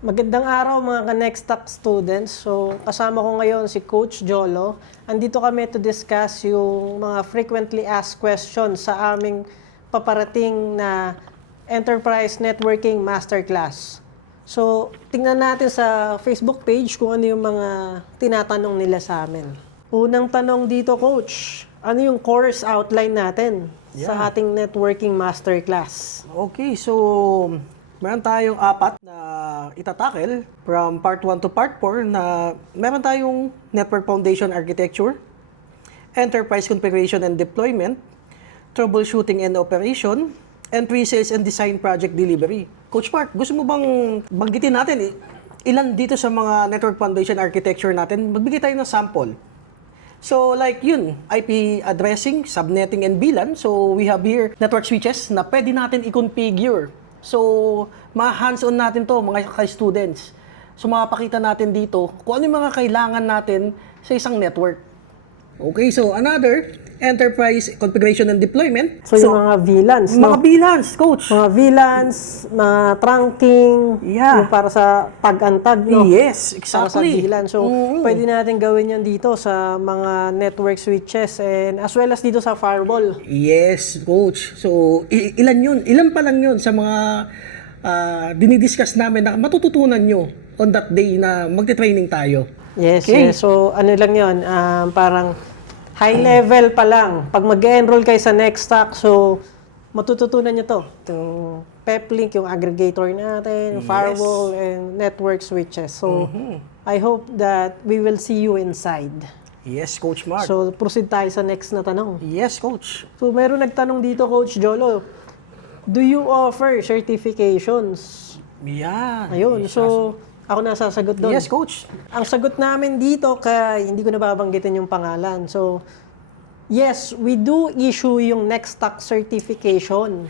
Magandang araw mga ka-Next Talk students. So, kasama ko ngayon si Coach Jolo. Andito kami to discuss yung mga frequently asked questions sa aming paparating na Enterprise Networking Masterclass. So, tingnan natin sa Facebook page kung ano yung mga tinatanong nila sa amin. Unang tanong dito, Coach, ano yung course outline natin sa ating networking masterclass? Okay, so meron tayong apat na itatakel from part 1 to part 4 na meron tayong Network Foundation Architecture, Enterprise Configuration and Deployment, Troubleshooting and Operation, and Pre-Sales and Design Project Delivery. Coach Mark, gusto mo bang banggitin natin ilan dito sa mga Network Foundation Architecture natin? Magbigay tayo ng sample. So like yun, IP addressing, subnetting, and VLAN. So we have here network switches na pwede natin i-configure. So ma-hands-on natin to mga ka-students. So makapakita natin dito kung ano yung mga kailangan natin sa isang network. Okay, so another, enterprise configuration and deployment. So, yung mga VLANs, Mga VLANs, coach. Mga VLANs, mga trunking, Yeah. yung para sa tag-antag, no? Yes, Para sa exactly. VLAN. So, pwede natin gawin yan dito sa mga network switches and as well as dito sa firewall. Yes, coach. So, ilan yun? Ilan pa lang yun sa mga dinidiscuss namin na matututunan nyo on that day na magte-training tayo. Yes, Okay. yes. So, ano lang yun, parang high level pa lang. Pag mag-enroll kayo sa Nextstack, so, matututunan nyo to. Yung peplink, yung aggregator natin, firewall, and network switches. So, I hope that we will see you inside. Yes, Coach Mark. So, proceed tayo sa next na tanong. Yes, coach. So, meron nagtanong dito, Coach Jolo, do you offer certifications? Yan. Ayun, so, ako nasasagot doon. Yes, coach. Ang sagot namin dito, kaya hindi ko nababanggitin yung pangalan. So, yes, we do issue yung Nextstack certification.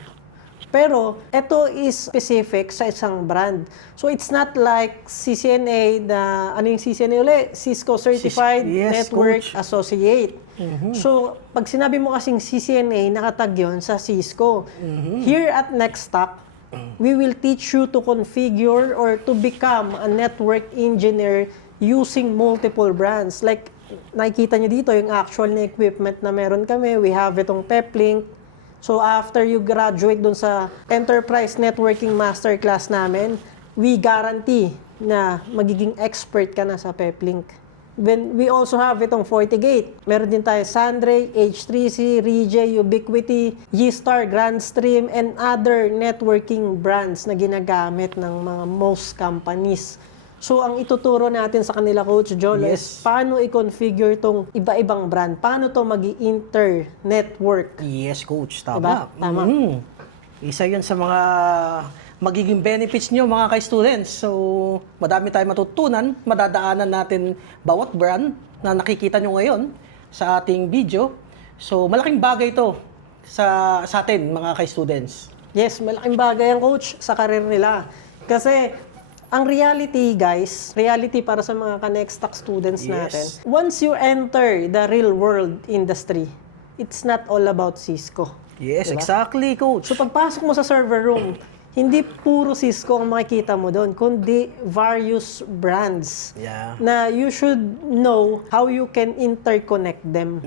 Pero, ito is specific sa isang brand. So, it's not like CCNA na, ano yung CCNA uli? Cisco Certified Yes, Network Coach. Associate. So, pag sinabi mo kasing CCNA, nakatag yun sa Cisco. Here at Nextstack, we will teach you to configure or to become a network engineer using multiple brands. Like, nakikita nyo dito yung actual na equipment na meron kami. We have itong peplink. So, after you graduate dun sa Enterprise Networking Masterclass namin, we guarantee na magiging expert ka na sa peplink. Then, we also have itong FortiGate. Meron din tayo Sandray, H3C, Rejay, Ubiquiti, G-Star, Grandstream, and other networking brands na ginagamit ng mga most companies. So, ang ituturo natin sa kanila, Coach Jolo, is paano i-configure tong iba-ibang brand. Paano to mag-i-inter-network. Yes, coach. Tama. Diba? Tama. Isa yun sa mga magiging benefits nyo mga ka-students. So, madami tayong matutunan. Madadaanan natin bawat brand na nakikita nyo ngayon sa ating video. So, malaking bagay ito sa atin mga ka-students. Yes, malaking bagay ang coach sa karir nila. Kasi, ang reality, guys, reality para sa mga ka-Nextstack students natin, once you enter the real world industry, it's not all about Cisco. Yes, exactly, coach. So, pagpasok mo sa server room, hindi puro Cisco ang makikita mo doon, kundi various brands Yeah. na you should know how you can interconnect them.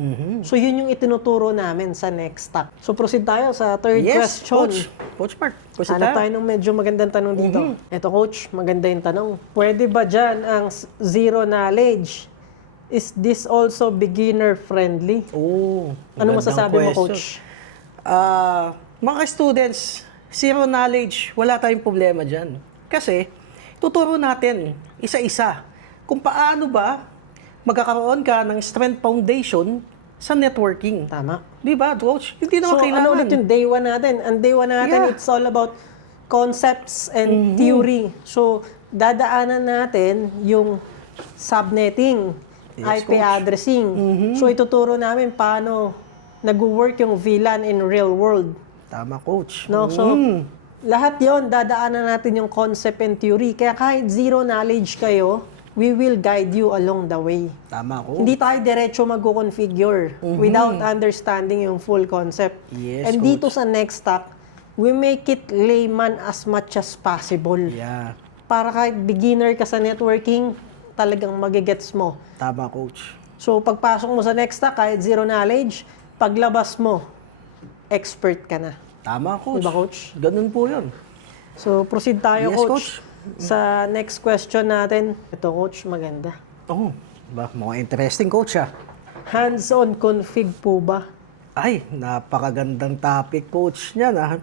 So, yun yung itinuturo namin sa Nextstack. So, proceed tayo sa third Yes, question. coach. Coach Mark, proceed Hanap tayo tayo. ng medyo magandang tanong dito. Ito, coach, maganda yung tanong. Pwede ba dyan ang zero knowledge? Is this also beginner-friendly? Oh, Ano magandang masasabi mo, question. coach? Mga students, zero knowledge, wala tayong problema dyan. Kasi, tuturo natin isa-isa kung paano ba magkakaroon ka ng strength foundation sa networking. Tama. Di ba, coach? Hindi So, naman kailangan. ano ulit yung day one natin? Ang day one natin, Yeah. it's all about concepts and theory. So, dadaanan natin yung subnetting, Yes, IP addressing. So, ituturo namin paano nag-work yung VLAN in real world. Tama, coach. No? So, lahat yon dadaanan natin yung concept and theory. Kaya kahit zero knowledge kayo, we will guide you along the way. Tama, coach. Hindi tayo diretso mag-configure without understanding yung full concept. Yes, And dito sa Nextstack, we make it layman as much as possible. Yeah. para kahit beginner ka sa networking, talagang magigets mo. Tama, coach. So, pagpasok mo sa Nextac, kahit zero knowledge, paglabas mo, expert ka na. Tama, coach. Diba, coach? Ganun po yun. So, proceed tayo, Yes, coach. Sa next question natin. Ito, coach, maganda. Oh, ba, mga interesting, coach, ah. Hands-on config po ba? Ay, napakagandang topic, coach, niyan, ah.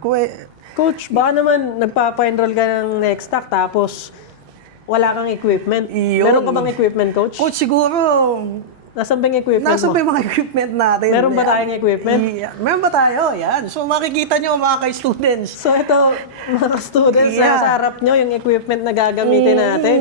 Coach, baka naman nagpapa-enroll ka ng Nextac tapos wala kang equipment. Iyon. Meron ka bang equipment, coach? Coach, siguro, Nasaan ba yung equipment nasa mo? pa yung mga equipment natin? Meron ba Yan. tayong equipment? Meron ba tayo? Yan. So, makikita nyo, mga ka-students. So ito, mga students, Yeah. nasa harap nyo yung equipment na gagamitin natin.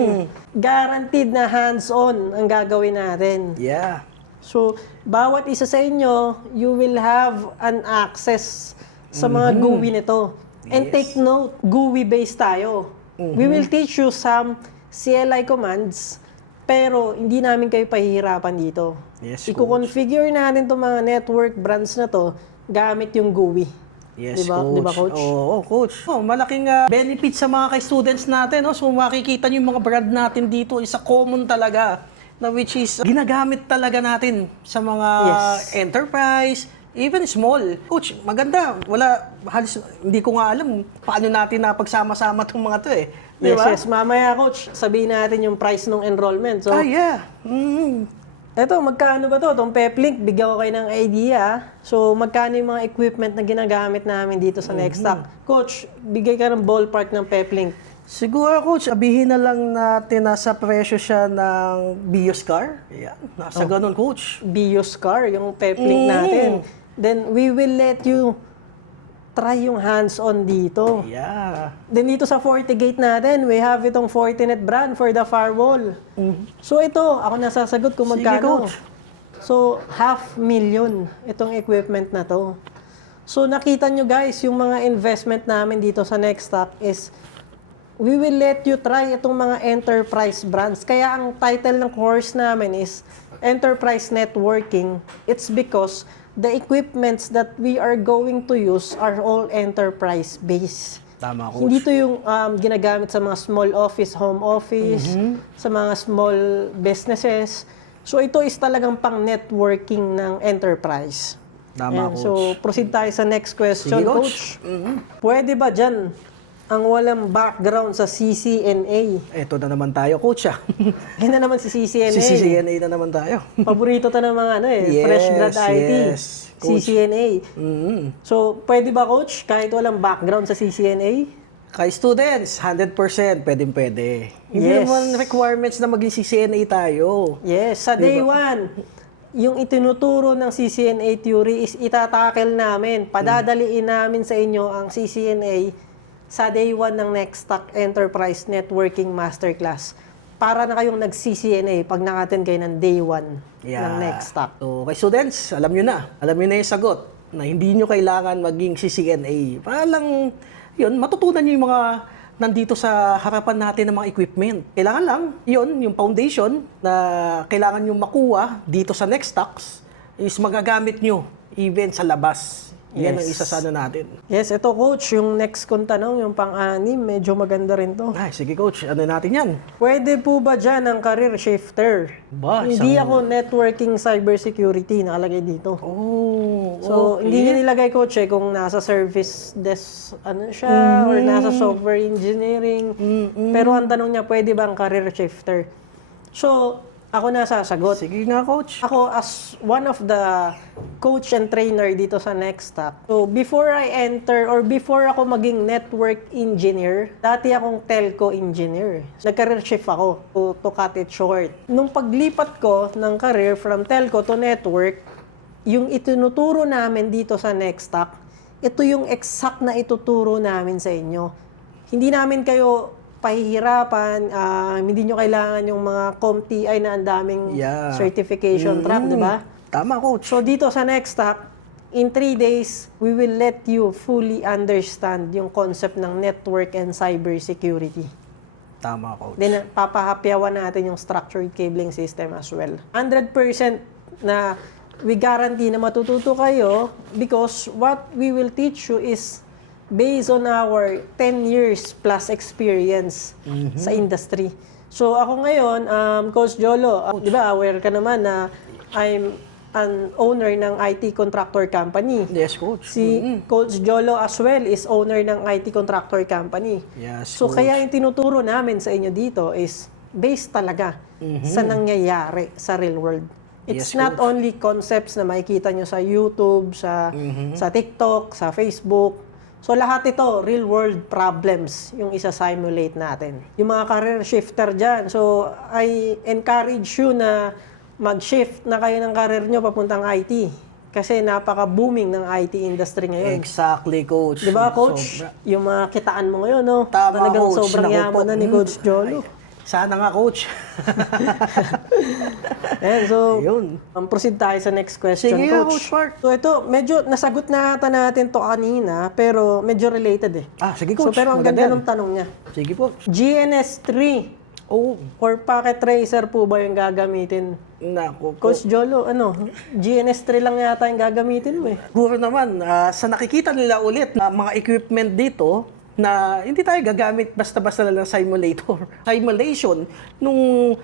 Guaranteed na hands-on ang gagawin natin. Yeah. So, bawat isa sa inyo, you will have an access sa mga GUI nito. And Yes. take note, GUI-based tayo. We will teach you some CLI commands, pero hindi namin kayo pahihirapan dito. Yes, I-configure natin itong mga network brands na to gamit yung GUI. Yes, Diba? coach. Diba, coach? Oo, coach. Oh, malaking benefit sa mga ka-students natin. No? So, makikita nyo yung mga brand natin dito. Isa common talaga na which is ginagamit talaga natin sa mga Yes. enterprise, even small. Coach, maganda. Halos, hindi ko nga alam paano natin napagsama-sama itong mga to eh. Di Yes, ba? yes. Mamaya, coach, sabihin natin yung price ng enrollment. So, Yeah. eto, magkano ba to? Itong PepLink, bigyan ko kayo ng idea. So, magkano yung mga equipment na ginagamit namin dito sa Nextac? Coach, bigay ka ng ballpark ng PepLink. Siguro, coach, sabihin na lang natin nasa presyo siya ng Bioscar. Yan. Nasa ganun, coach. Bioscar, yung PepLink natin. Then, we will let you try yung hands-on dito. Yeah. Then dito sa FortiGate natin, we have itong Fortinet brand for the firewall. So ito, ako nasasagot kung Sige, magkano. coach. So, 500,000 itong equipment na to. So nakita nyo guys, yung mga investment namin dito sa Nextac is we will let you try itong mga enterprise brands. Kaya ang title ng course namin is Enterprise Networking. It's because the equipments that we are going to use are all enterprise-based. Tama, coach. Hindi to yung ginagamit sa mga small office, home office, sa mga small businesses. So ito is talagang pang networking ng enterprise. Tama, Ayan, coach. so proceed tayo sa next question, Sige, coach. coach. Pwede ba dyan ang walang background sa CCNA? Eto na naman tayo, coach, ah. Yan na naman si CCNA. Si CCNA na naman tayo. Paborito to ng mga Yes, fresh grad IT. yes, coach. CCNA. Mm. So, pwede ba, coach, kahit walang background sa CCNA? Kay students, 100% pwede. Hindi Yes. naman requirements na maging CCNA tayo. Yes, sa day one, yung itinuturo ng CCNA theory is itatakel namin. Padadaliin namin sa inyo ang CCNA sa day one ng Nextac Enterprise Networking Masterclass. Para na kayong nag-CCNA pag nakaten kayo ng day one ng Nextac. So, kay students, alam nyo na. Alam nyo na yung sagot na hindi nyo kailangan maging CCNA. Para lang, yun, matutunan nyo yung mga nandito sa harapan natin ng mga equipment. Kailangan lang, yun, yung foundation na kailangan nyo makuha dito sa Nextac is magagamit nyo even sa labas. Yan ang Yes. isa sa ano natin. Yes, ito coach, yung next kong tanong, yung pang-anim, medyo maganda rin to. Ay, sige coach, ano natin yan? Pwede po ba dyan ang career shifter? Ba, Hindi ako networking cybersecurity, nakalagay dito. Oh, So, hindi niya nilagay coach kung nasa service desk ano siya or nasa software engineering. Pero ang tanong niya, pwede ba ang career shifter? So, ako nasasagot. sige nga coach. Ako as one of the coach and trainer dito sa Nextac. So, before I enter or before ako maging network engineer, dati akong telco engineer. Nag-career shift ako to cut it short. Nung paglipat ko ng career from telco to network, yung itinuturo namin dito sa Nextac, ito yung exact na ituturo namin sa inyo. Hindi namin kayo pahihirapan, hindi nyo kailangan yung mga CompTI na ang daming Yeah. certification track, di ba? Tama coach. So dito sa Nextac, in 3 days, we will let you fully understand yung concept ng network and cybersecurity. Tama coach. Then, papahapyawan natin yung structured cabling system as well. 100% na we guarantee na matututo kayo because what we will teach you is based on our 10 years plus experience sa industry. So ako ngayon, Coach Jolo, di ba aware ka naman na I'm an owner ng IT contractor company. Yes, Coach. Si Coach Jolo as well is owner ng IT contractor company. Yes, So Coach. kaya yung tinuturo namin sa inyo dito is based talaga sa nangyayari sa real world. It's Yes, not only concepts na makikita nyo sa YouTube, sa TikTok, sa Facebook. So lahat ito, real world problems yung isa-simulate natin. Yung mga career shifter dyan. So I encourage you na mag-shift na kayo ng career nyo papuntang IT. Kasi napaka-booming ng IT industry ngayon. Exactly, Coach. Di ba, Coach? Sobra. Yung mga kitaan mo ngayon, no? Tama, Talagang Coach. sobrang Naku yaman po. na ni Coach Jolo. Sana nga, Coach. Ayan, so, Ayun. proceed tayo sa next question, Sige nga, Coach. Coach Mark. So, ito, medyo nasagot na ata natin to kanina, pero medyo related eh. Sige, So, Coach. pero ang Maganda ganda yan. ng tanong niya. Sige po. GNS3 Oh, or packet tracer po ba yung gagamitin? naku po. Coach Jolo, GNS3 lang yata yung gagamitin mo eh. Siguro naman, sa nakikita nila ulit na mga equipment dito, na hindi tayo gagamit basta-basta lang ng simulator. Simulation, nung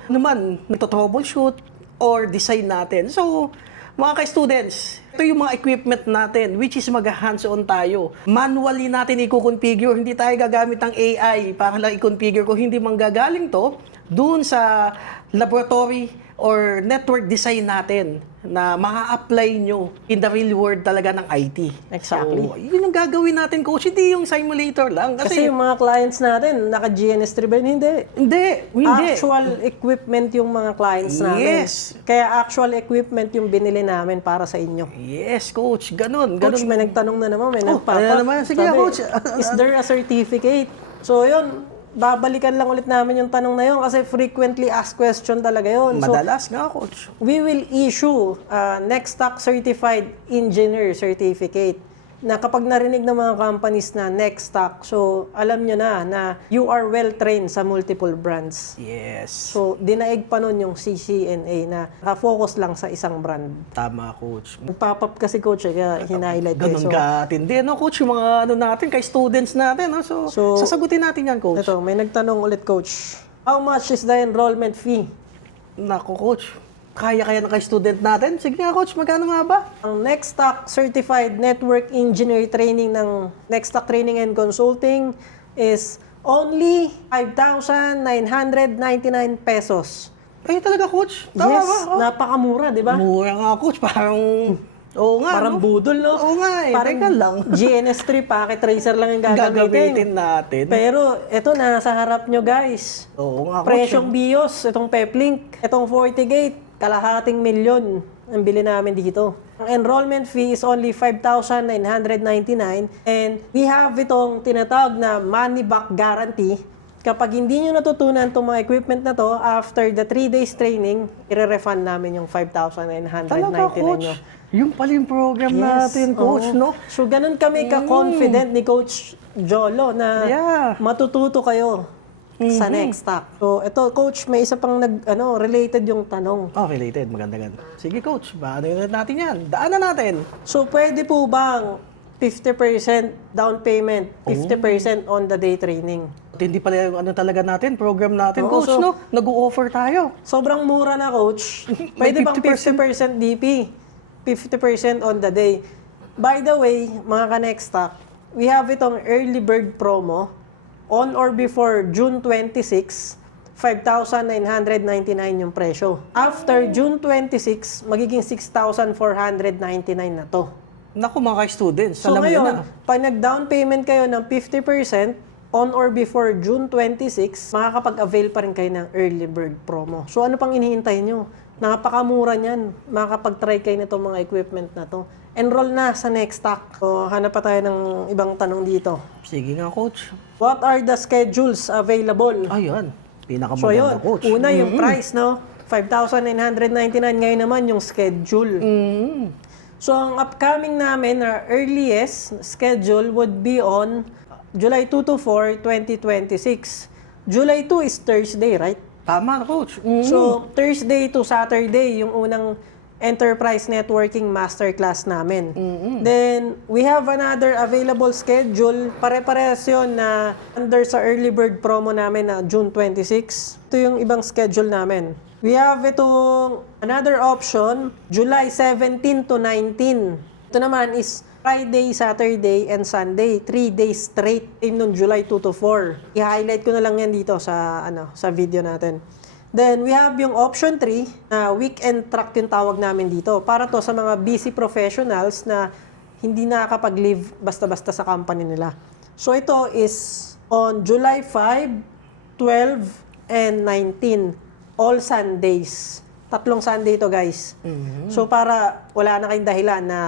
naman, nagto-troubleshoot or design natin. So, mga ka-students, ito yung mga equipment natin, which is mag-hands-on tayo. Manually natin i-configure, hindi tayo gagamit ng AI para lang i-configure. Kung hindi manggagaling to, dun sa laboratory or network design natin na maa-apply nyo in the real world talaga ng IT. Exactly. So, yun yung gagawin natin, Coach. Hindi yung simulator lang. Kasi yung mga clients natin, naka-GNS3 ba yun? Hindi. Hindi. Actual equipment yung mga clients namin. Yes. Kaya actual equipment yung binili namin para sa inyo. Yes, Coach. Ganun. Coach, may nagtanong na naman, may nagpapa. ano naman? Sige, Sabi, Coach. Is there a certificate? So yun, babalikan lang ulit namin yung tanong na yun kasi frequently asked question talaga yun. So, Madalas nga, Coach. we will issue Nextstock Certified Engineer Certificate na kapag narinig ng mga companies na Nextstock, so alam nyo na you are well-trained sa multiple brands. Yes. So, dinaig pa nun yung CCNA na nakafocus lang sa isang brand. Tama, Coach. Nag-pop up kasi, Coach, kaya hina-highlight ko. Ganun ka-atindi, no, Coach? Yung mga natin, kay students natin, no? So, sasagutin natin yan, Coach. Ito, may nagtanong ulit, Coach. How much is the enrollment fee? Naku, Coach. Kaya na kay student natin? Sige nga, Coach. Magkano nga ba? Ang Nextstock Certified Network Engineer Training ng Nextstock Training and Consulting is only 5,999 pesos. Ay, talaga, Coach. Tama Yes, ba? Oh. napakamura, di ba? Mura nga, Coach. Parang... Oo nga, Parang no? budol, no? Oo nga, eh. Parang Teka lang. GNS3 packet tracer lang yung Gagamitin gagamitin. natin. Pero ito nasa harap nyo, guys. Oo nga, Coach. Presyong BIOS, itong Peplink, itong FortiGate, kalahating milyon ang bili namin dito. Ang enrollment fee is only 5,999 and we have itong tinatawag na money back guarantee. Kapag hindi nyo natutunan itong mga equipment na to, after the 3 days training, i-refund namin yung 5,999 Talaga, Coach. nyo. Yung pala yung program natin, Coach, oo. no? So, ganun kami ka-confident ni Coach Jolo na matututo kayo sa Nextstock. So, ito, Coach, may isa pang related yung tanong. Oh, related. Maganda gan. Sige, Coach. Paano yun natin yan? Daanan natin. So, pwede po bang 50% down payment, 50% on the day training? At hindi pala yung talaga natin, program natin, Oo, Coach, so- no? Nag-o-offer tayo. Sobrang mura na, Coach. Pwede bang 50% DP? 50% on the day. By the way, mga ka-Nextstock, we have itong early bird promo on or before June 26, 5,999 yung presyo. After June 26, magiging 6,499 na to. Naku, mga ka-students, So alam nyo na. ngayon, pag nag-down payment kayo ng 50% on or before June 26, makakapag-avail pa rin kayo ng early bird promo. So ano pang hinihintay nyo? Napakamura niyan. Makakapag-try kayo nitong mga equipment na to. Enroll na sa Nextstock. So hanap pa tayo ng ibang tanong dito. Sige nga, Coach. What are the schedules available? Ayun. So Pinakamaganda, yun, Coach. una yung price, no? 5,999 ngayon naman yung schedule. So ang upcoming namin, our earliest schedule would be on July 2 to 4, 2026. July 2 is Thursday, right? Tama na, Coach. So, Thursday to Saturday, yung unang enterprise networking masterclass namin. Then, we have another available schedule. Pare-parehas yun na under sa early bird promo namin na June 26. Ito yung ibang schedule namin. We have itong another option, July 17 to 19. Ito naman is Friday, Saturday, and Sunday. 3 days straight. Same nung July 2 to 4. I-highlight ko na lang yan dito sa, sa video natin. Then, we have yung option 3 na weekend track yung tawag namin dito. Para to sa mga busy professionals na hindi nakakapag-leave basta-basta sa company nila. So, ito is on July 5, 12, and 19. All Sundays. 3 Sunday to guys. So, para wala na kayong dahilan na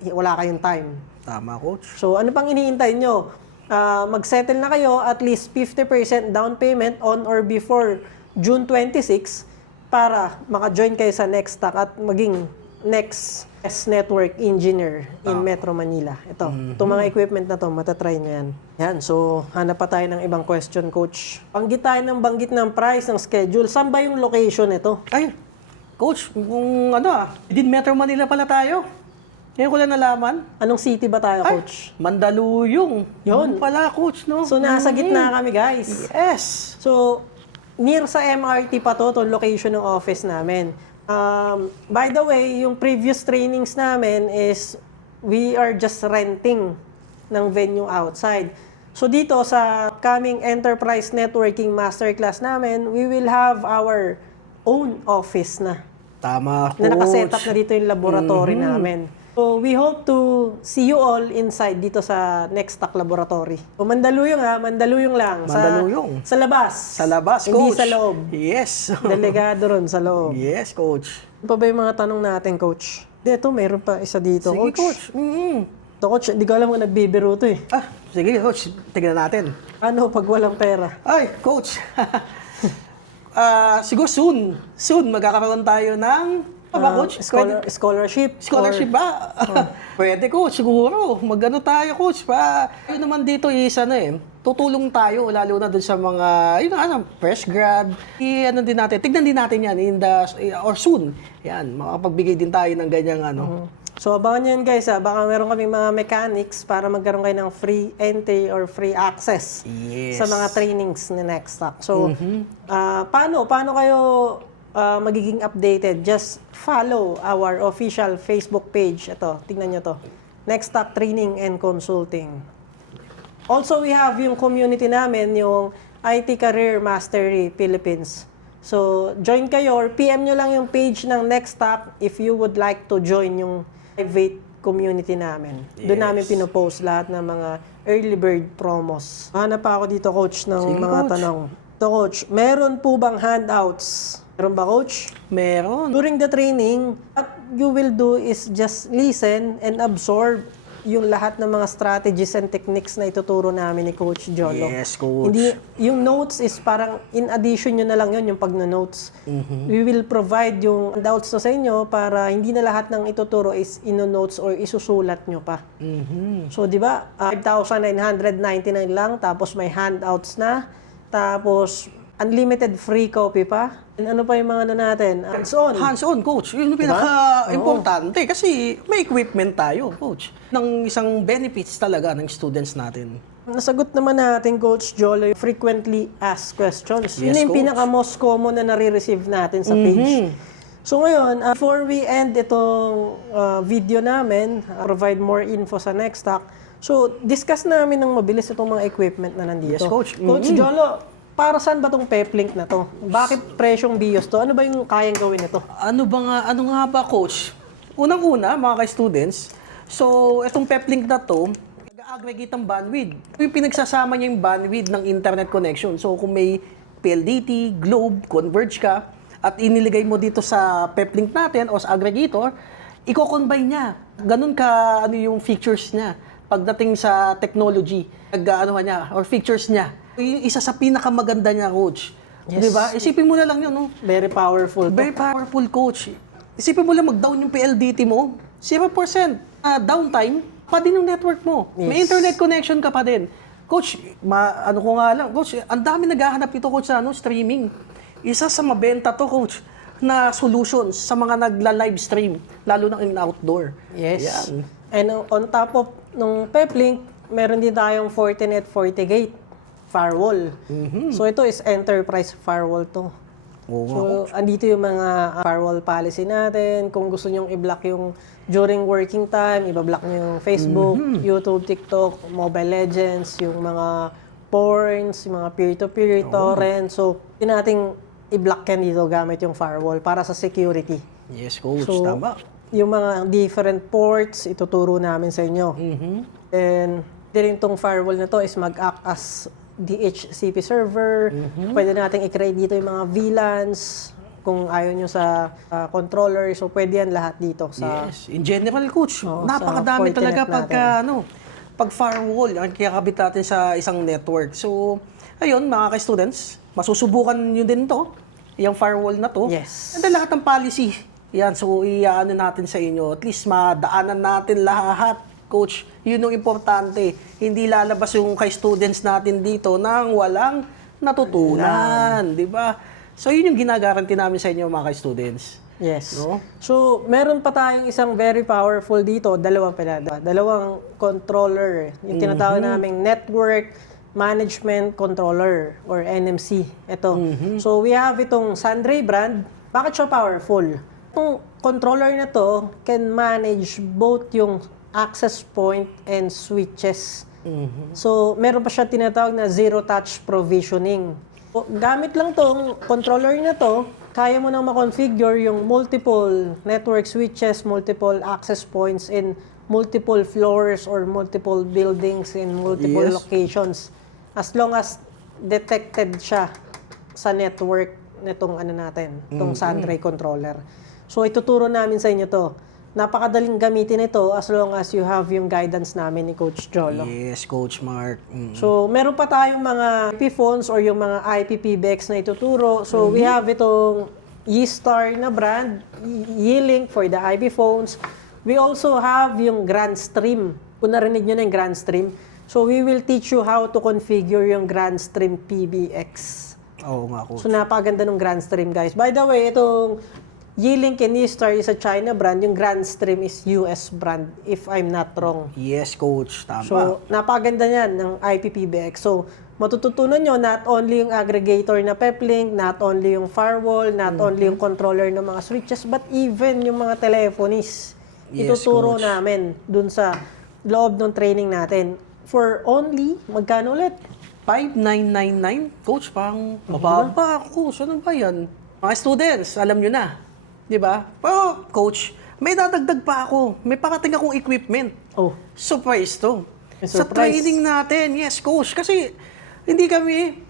wala kayong time. Tama, coach. So, ano pang iniintay nyo? Mag-settle na kayo at least 50% down payment on or before June 26 para maka-join kayo sa Next Stack at maging next network engineer in Metro Manila. Itong mga equipment na to, matatry nyo yan. Yan, so hanap pa tayo ng ibang question, coach. Banggit tayo ng banggit ng price, ng schedule. Saan ba yung location ito? Ay, coach, kung din Metro Manila pala tayo. Ngayon ko lang nalaman. Anong city ba tayo, coach? Mandaluyong. Yun pala, coach, no? So nasa gitna kami, guys. Yes. So, near sa MRT pa to location ng office namin. By the way, yung previous trainings namin is we are just renting ng venue outside. So dito sa coming Enterprise Networking Masterclass namin, we will have our own office na. Tama, coach. Na nakaset up na dito yung laboratory namin. So we hope to see you all inside dito sa Next Stack Laboratory. So Mandaluyong Mandaluyong lang. Mandaluyong. Sa labas. Sa labas, coach. Hindi sa loob. Yes. Delegado ron sa loob. Yes, coach. Ano pa ba yung mga tanong natin, coach? Dito, mayroon pa isa dito, Sige, coach. coach. Ito, coach, hindi ko alam kung nagbibiro to eh. Sige, coach. Tignan natin. Ano pag walang pera? Ay, coach. Siguro soon magkakaroon tayo ng coach? Scholarship? Scholarship ba? Pwede, coach. Siguro. Mag-ano tayo, coach. Yun naman dito is tutulong tayo lalo na dun sa mga fresh grad. Din natin. Tignan din natin yan or soon. Yan, makapagbigay din tayo ng ganyang So, abangan nyo yan, guys. Baka meron kaming mga mechanics para magkaroon kayo ng free entry or free access sa mga trainings ni Next Stack. So, paano kayo magiging updated? Just follow our official Facebook page. Ito, tingnan nyo to. Next Stack Training and Consulting. Also, we have yung community namin, yung IT Career Mastery Philippines. So, join kayo or PM nyo lang yung page ng Next Stack if you would like to join yung private community namin. Doon namin pinopost lahat ng mga early bird promos. Hanap pa ako dito, coach, ng mga tanong. Ito, coach, meron po bang handouts? Meron ba, coach? Meron. During the training, what you will do is just listen and absorb yung lahat ng mga strategies and techniques na ituturo namin ni Coach Jolo. Yes, coach. Hindi, yung notes is parang in addition nyo na lang yun, yung pagno-notes. We will provide yung handouts na sa inyo para hindi na lahat ng ituturo is ino-notes or isusulat nyo pa. So, di ba, 5,999 lang, tapos may handouts na, tapos unlimited free copy pa. And ano pa yung mga natin? Hands-on. Hands-on, coach. Yun yung pinaka-importante kasi may equipment tayo, coach. Ng isang benefits talaga ng students natin. Nasagot naman natin, Coach Jolo, yung frequently asked questions. Yes, Yun yung coach. pinaka-most common na nare-receive natin sa page. So ngayon, before we end itong video namin, provide more info sa Next Stack, so discuss namin ng mabilis itong mga equipment na nandito. Yes, coach. Coach Jolo, para saan ba tong PepLink na to? Bakit presyong BIOS to? Ano ba yung kayang gawin nito? Ano nga ba, coach? Unang-una, mga ka-students, so itong PepLink na to, nag-aggregate ang bandwidth. Yung pinagsasama niya yung bandwidth ng internet connection. So kung may PLDT, Globe, Converge ka, at iniligay mo dito sa PepLink natin o sa aggregator, i-combine niya. Ganun ka yung features niya pagdating sa technology, niya or features niya. Yung isa sa pinakamaganda niya, coach. Yes. Di ba? Isipin mo na lang yun, no? Very powerful. Very powerful, coach. Isipin mo lang mag-down yung PLDT mo, 0% downtime, pa din yung network mo. Yes. May internet connection ka pa din. Coach, ano ko nga lang, coach, ang dami naghahanap ito, coach, sa streaming. Isa sa mabenta to, coach, na solutions sa mga nagla-live stream, lalo na in outdoor. Yes. Yan. And on top of nung Peplink, meron din tayong Fortinet FortiGate firewall. So ito is enterprise firewall to. Oo nga. So andito yung mga firewall policy natin. Kung gusto nyong i-block yung during working time, i-block nyo yung Facebook, YouTube, TikTok, Mobile Legends, yung mga porns, yung mga peer-to-peer, torrent. So yun nating i-block yan dito gamit yung firewall para sa security. Yes, coach. So, Tama. yung mga different ports, ituturo namin sa inyo. And din tong firewall na to is mag-act as DHCP server. Pwede nating i-create dito yung mga VLANs kung ayaw nyo sa controller. So, pwede yan lahat dito. Yes. In general, coach, Oo, napakadami sa talaga Fortinet pag firewall ang kakabit natin sa isang network. So, ayun, mga ka-students, masusubukan nyo din to, yung firewall na to. Yes. And then lahat ng policy. Yan, so i-ano natin sa inyo. At least madaanan natin lahat, coach. Yun yung importante. Hindi lalabas yung kay students natin dito nang walang natutunan. Di ba? So, yun yung ginagaranti namin sa inyo, mga ka-students. Yes. No? So, meron pa tayong isang very powerful dito. Dalawang controller. Yung tinatawag naming Network Management Controller or NMC. Ito. So, we have itong Sandray brand. Bakit siya powerful? Itong controller na to can manage both yung access point and switches. So, meron pa siya tinatawag na zero-touch provisioning. So, gamit lang tong controller na to, kaya mo nang ma-configure yung multiple network switches, multiple access points in multiple floors or multiple buildings in multiple Yes. locations. As long as detected siya sa network nitong itong Sandray controller. So, ituturo namin sa inyo to. Napakadaling gamitin ito as long as you have yung guidance namin ni Coach Jolo. Yes, Coach Mark. So, meron pa tayong mga IP phones or yung mga IPPBX na ituturo. So, we have itong Yeestar na brand, Yeelink for the IP phones. We also have yung Grandstream. Kung narinig nyo na yung Grandstream. So, we will teach you how to configure yung Grandstream PBX. Oo nga, Coach. So, napaganda ng Grandstream, guys. By the way, itong Yeelink and Yeestar is a China brand. Yung Grandstream is US brand, if I'm not wrong. Yes, Coach. Tama. So, napaganda niyan ng IPPBX. So, matututunan nyo not only yung aggregator na Peplink, not only yung firewall, not only yung controller ng mga switches, but even yung mga telephones. Yes, Ituturo Coach. namin dun sa loob ng training natin. For only, magkano ulit? 5999, Coach, pang mababa, Coach. Ano ba yan? Mga students, alam nyo na. Di ba? Pero, Coach, may dadagdag pa ako. May parating akong equipment. Oh, Surprise to. May Sa surprise. training natin, yes, Coach. Kasi, hindi kami,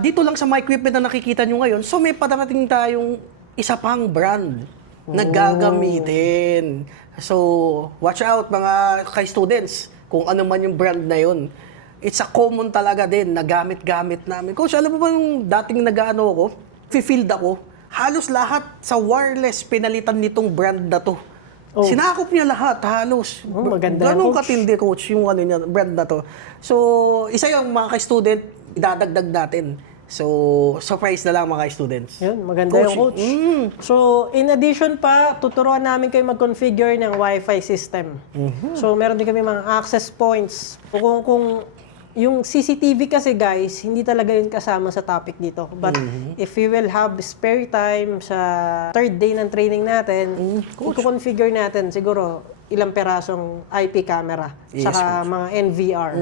dito lang sa mga equipment na nakikita nyo ngayon, so may padarating tayong isa pang brand na gagamitin. So, watch out mga kay-students kung ano man yung brand na yun. It's a common talaga din na gamit-gamit namin. Coach, alam mo ba nung dating nag-ano ako, field ako, halos lahat sa wireless pinalitan nitong brand na to. Oh. Sinakop niya lahat, halos. Oh, maganda yan, Ganun Coach. katindi, Coach, yung ano niya, brand na to. So, isa yung mga ka-student, idadagdag natin. So, surprise na lang mga ka-students. yun, maganda yung Coach. So, in addition pa, tuturuan namin kayo mag-configure ng Wi-Fi system. So, meron din kami mga access points. Kung yung CCTV kasi guys, hindi talaga yun kasama sa topic dito. But if we will have spare time sa third day ng training natin, i-configure natin siguro ilang perasong IP camera, Yes, saka mga NVR.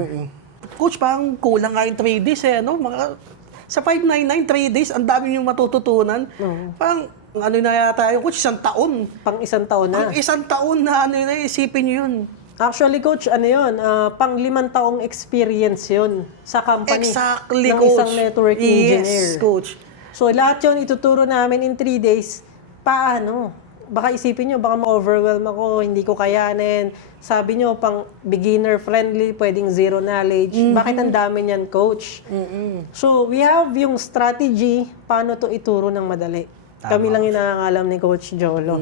Coach, parang kulang nga yung 3 days eh, no? Sa 599, 3 days, ang dami yung matututunan. Parang, ano na yata yung Coach, isang taon. Pang isang taon na. Ang isang taon na ano na, isipin nyo yun. Actually, Coach, ano yun? Pang 5 taong experience yun sa company Exactly, ng Coach. isang network engineer. Yes, Coach. So, lahat yun ituturo namin in 3 days. Paano? Baka isipin nyo, baka ma-overwhelm ako, hindi ko kayanin. Sabi nyo, pang beginner-friendly, pwedeng zero knowledge. Bakit ang dami niyan, Coach? So, we have yung strategy, paano to ituro ng madali. Kami lang yung nakakalam ni Coach Jolo.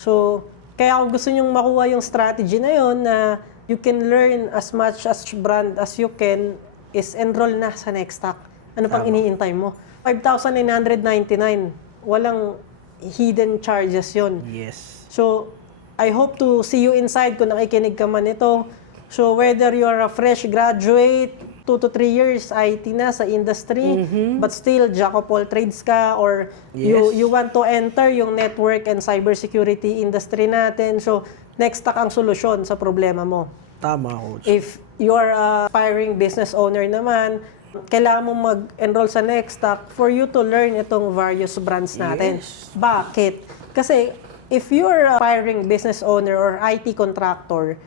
So, kaya kung gusto nyong makuha yung strategy na yon na you can learn as much as brand as you can, is enroll na sa Nextac. Ano pang iniintay mo? 5,999. Walang hidden charges yon. Yes. So, I hope to see you inside kung nakikinig ka man ito. So, whether you're a fresh graduate, 2 to 3 years IT na sa industry, but still jack of all trades ka, or you want to enter yung network and cybersecurity industry natin. So, next stack ang solusyon sa problema mo. Tama, Coach. If you're a aspiring business owner naman, kailangan mo mag-enroll sa Nextstack for you to learn itong various brands natin. Yes. Bakit? Kasi if you're a aspiring business owner or IT contractor,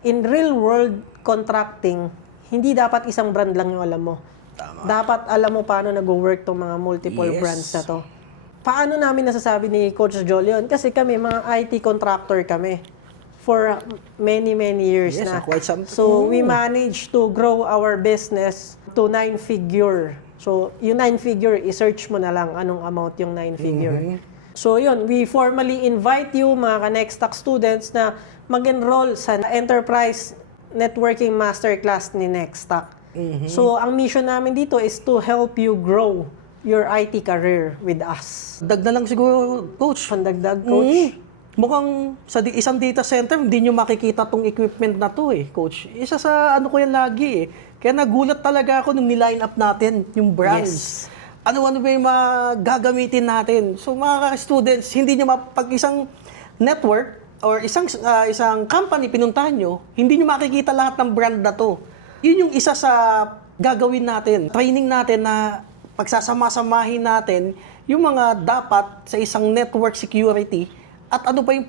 in real world contracting, hindi dapat isang brand lang yung alam mo. Dapat alam mo paano nag-work tong mga multiple brands na to. Paano namin nasasabi ni Coach Jolion? Kasi kami, mga IT contractor kami for many years na. Quite some. So, we managed to grow our business to 9-figure. So, yung 9-figure, i-search mo na lang anong amount yung 9-figure. So, yun, we formally invite you, mga ka-Nextstack students, na mag-enroll sa Enterprise Networking Masterclass ni Nextstack. So, ang mission namin dito is to help you grow your IT career with us. Dag na lang siguro, Coach. Pandagdag, Coach. Mukhang sa isang data center, hindi nyo makikita tong equipment na to Coach. Isa sa ano ko yan lagi Kaya nagulat talaga ako nung niline up natin, yung brands. Ano-ano ba yung mga gagamitin natin. So mga students, hindi nyo pag isang network or isang company pinuntahan nyo, hindi nyo makikita lahat ng brand na to. Yun yung isa sa gagawin natin. Training natin na pagsasama-samahin natin yung mga dapat sa isang network security at ano ba yung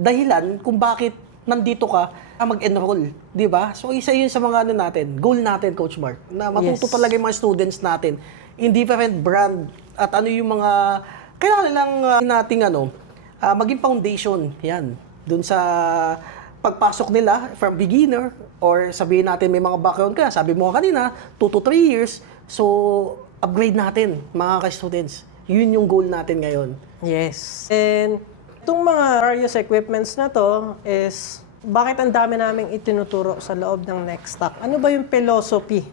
dahilan kung bakit nandito ka mag-enroll, di ba? So isa yun sa mga ano natin, goal natin, Coach Mark, na matuto talaga yung mga students natin in different brand at ano yung mga kailangan lang nating maging foundation yan dun sa pagpasok nila from beginner or sabihin natin may mga background ka, sabi mo kanina 2 to 3 years, so upgrade natin mga ka-students. Yun yung goal natin ngayon. Yes. And itong mga various equipments na to is bakit ang dami naming itinuturo sa loob ng Nextstack? Ano ba yung philosophy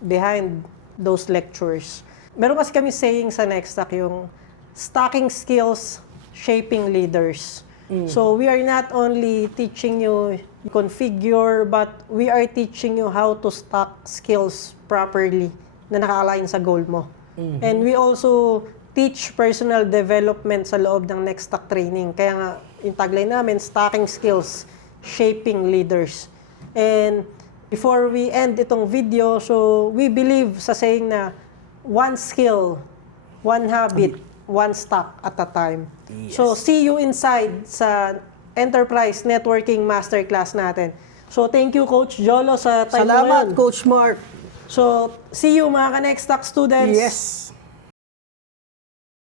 behind those lectures? Meron kasi kami saying sa Nextstack yung stacking skills, shaping leaders. So we are not only teaching you configure, but we are teaching you how to stack skills properly na naka-align sa goal mo. And we also teach personal development sa loob ng Nextstack training. Kaya nga, yung tagline namin, stacking skills, shaping leaders. And before we end itong video, so we believe sa saying na one skill, one habit, one stack at a time. Yes. So see you inside sa Enterprise Networking Masterclass natin. So thank you, Coach Jolo, sa time mo Salamat, ngayon. Coach Mark. So see you mga ka-Nextstack students. Yes.